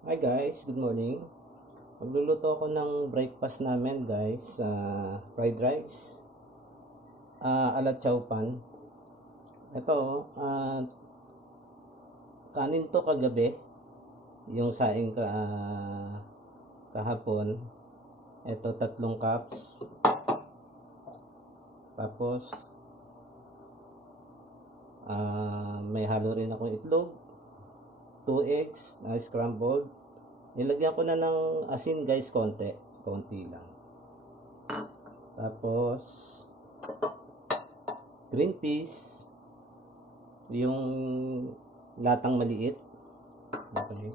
Hi guys, good morning. Magluluto ako ng breakfast namin guys, fried rice, ala chow pan. Ito, kanin to kagabi, yung saing kahapon. Ito 3 cups. Tapos, may halo rin akong itlog, 2 eggs na scrambled. Nilagyan ko na ng asin guys, konti lang. Tapos green peas, yung latang maliit. Okay.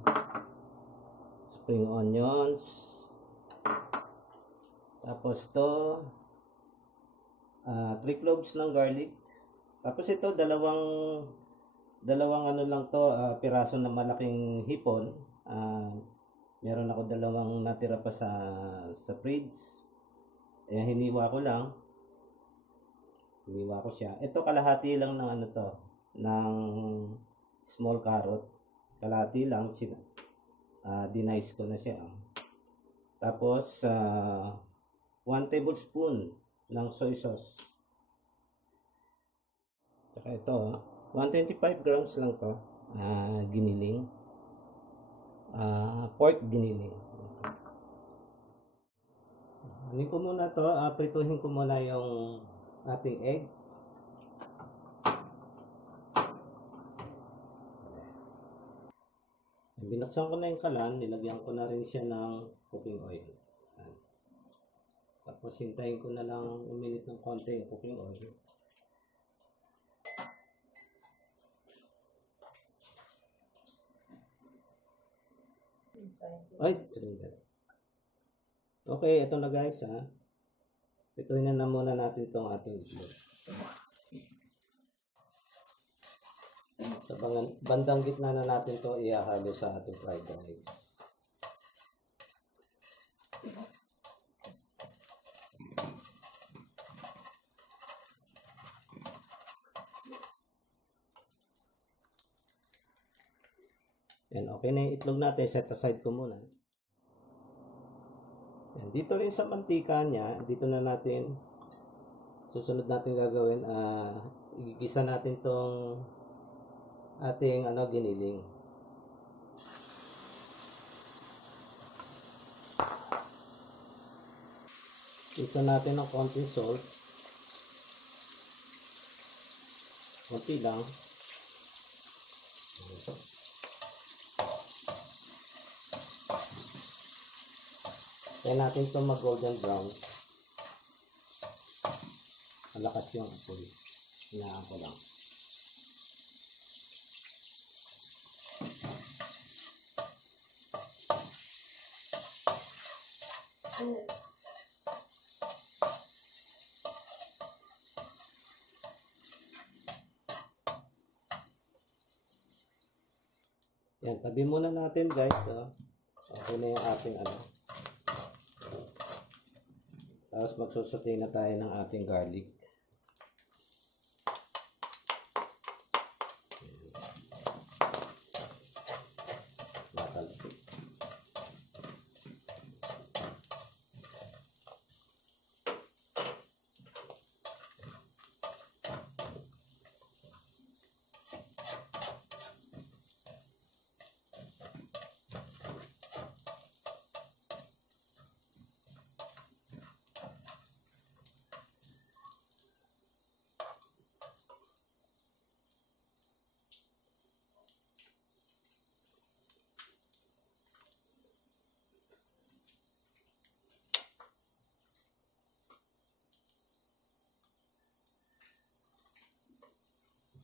Spring onions. Tapos to 3 cloves ng garlic. Tapos ito dalawang ano lang to, piraso na malaking hipon. Meron ako dalawang natira pa sa fridge. Hiniwa ko siya. Ito kalahati lang ng ano to, ng small carrot. Kalahati lang, dinice ko na siya. Tapos 1 tablespoon ng soy sauce. Tsaka ito 125 grams lang to, giniling, pork giniling. Ano ko muna to, prituhin ko muna yung ating egg. Binaksan ko na yung kalan, nilagyan ko na rin siya ng cooking oil. Tapos hintayin ko na lang uminit ng konti yung cooking oil. Okay, ito na guys Pituin na muna natin itong ating itlog. Sa bandang gitna na natin ito ihahalo sa ating fried rice. Yan, okay na yung itlog natin. Set aside ko muna. Yan, dito rin sa mantika niya, dito na natin susunod natin gagawin, igigisa natin tong ating giniling. Isa natin ng konting salt. Konti lang. Kaya natin ito mag-golden brown. Malakas yung apoy. Hinaan ko lang. Yan, tabi muna natin guys. Okay na yung ating Tapos magsusutay na tayo ng ating garlic.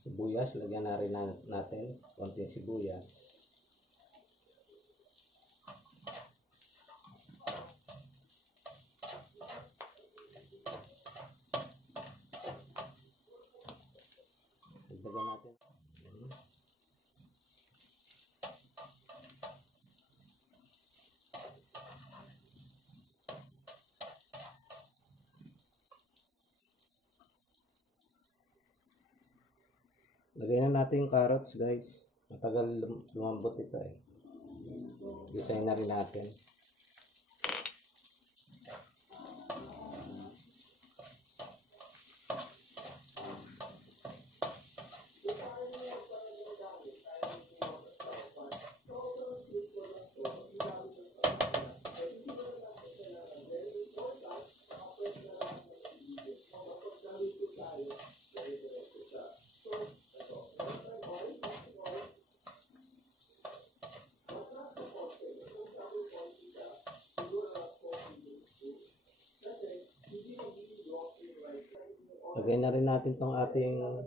Sibuyas, lagyan na rin natin konting sibuyas. Lagyan natin. Lagyan na natin yung carrots guys. Matagal lumambot ito Design na rin natin. Lagay na rin natin tong ating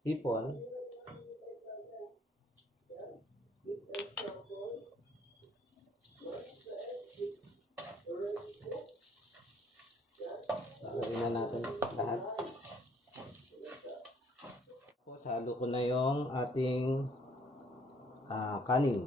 hipon. Lagay na natin lahat. Tapos halo ko na yung ating kanin.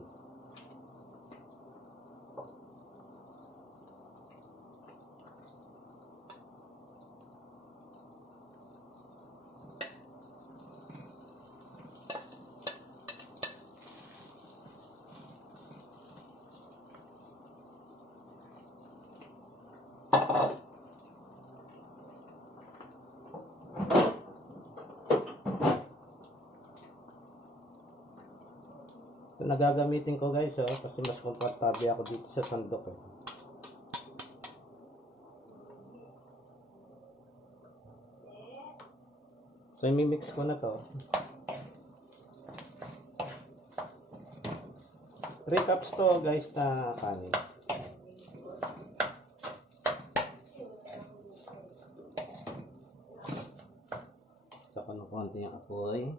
Ito na gagamitin ko guys, kasi mas komportable ako dito sa sandok. So i-mix ko na to. 3 cups to guys na kanin. Saka ng konti yung apoy.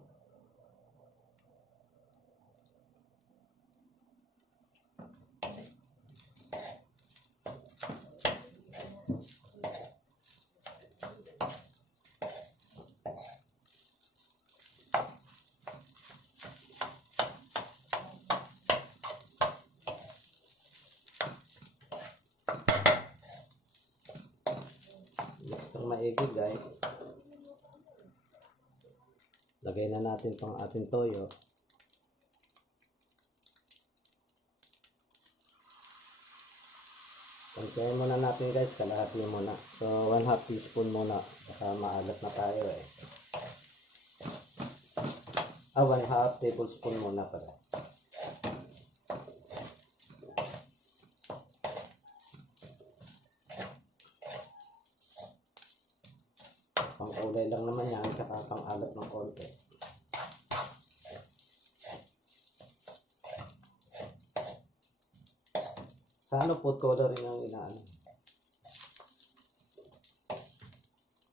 Itong maigi guys. Lagay na natin itong ating toyo. Pantayin muna natin guys, kalahati muna. So 1/2 teaspoon muna. Baka maalat na tayo 1/2 tablespoon muna pala. Pang kulay lang naman yan, saka pang alat ng konti. Sa food coloring ang inaano.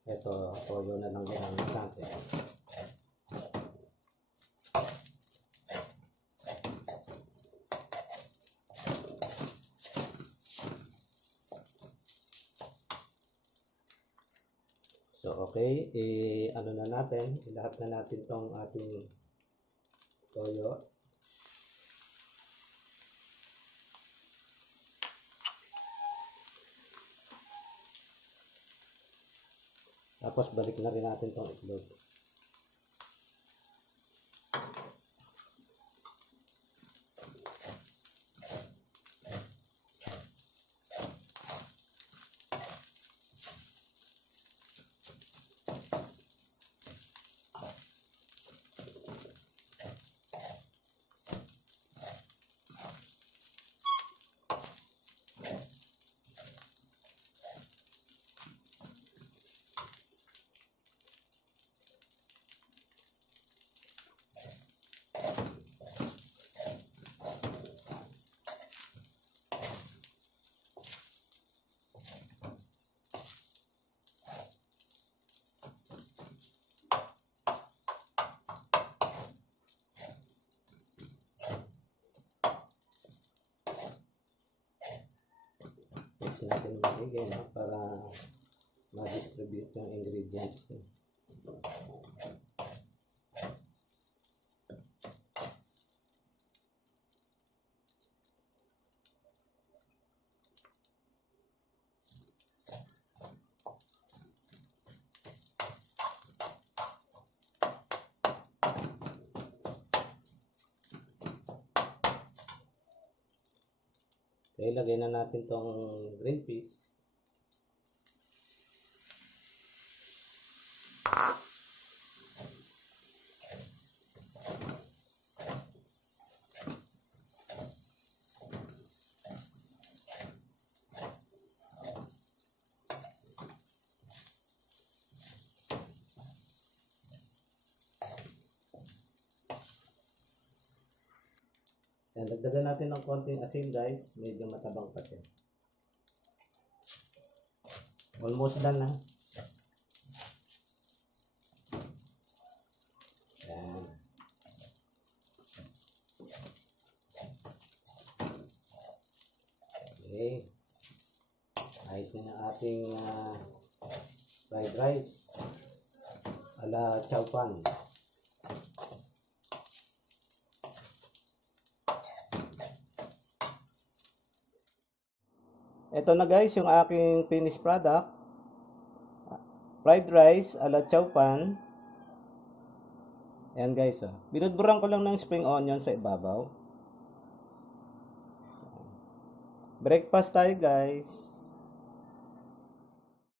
Ito, toyo na lang ginamit natin. So okay, ano na natin, ilahat na natin tong ating toyo. Tapos balik na rin natin tong itlog. Natin maligay para ma-distribute yung ingredients. Okay, lagay na natin tong green peas. Yan, dagdagan natin ng konting asin guys. Medyo matabang pa siya. Almost done na. Yan. Okay. Ayos na yung ating fried rice ala chow pan. Ito na guys yung aking finished product. Fried rice ala chow pan. Ayan guys. Binudburan ko lang ng spring onion sa ibabaw. Breakfast tayo guys.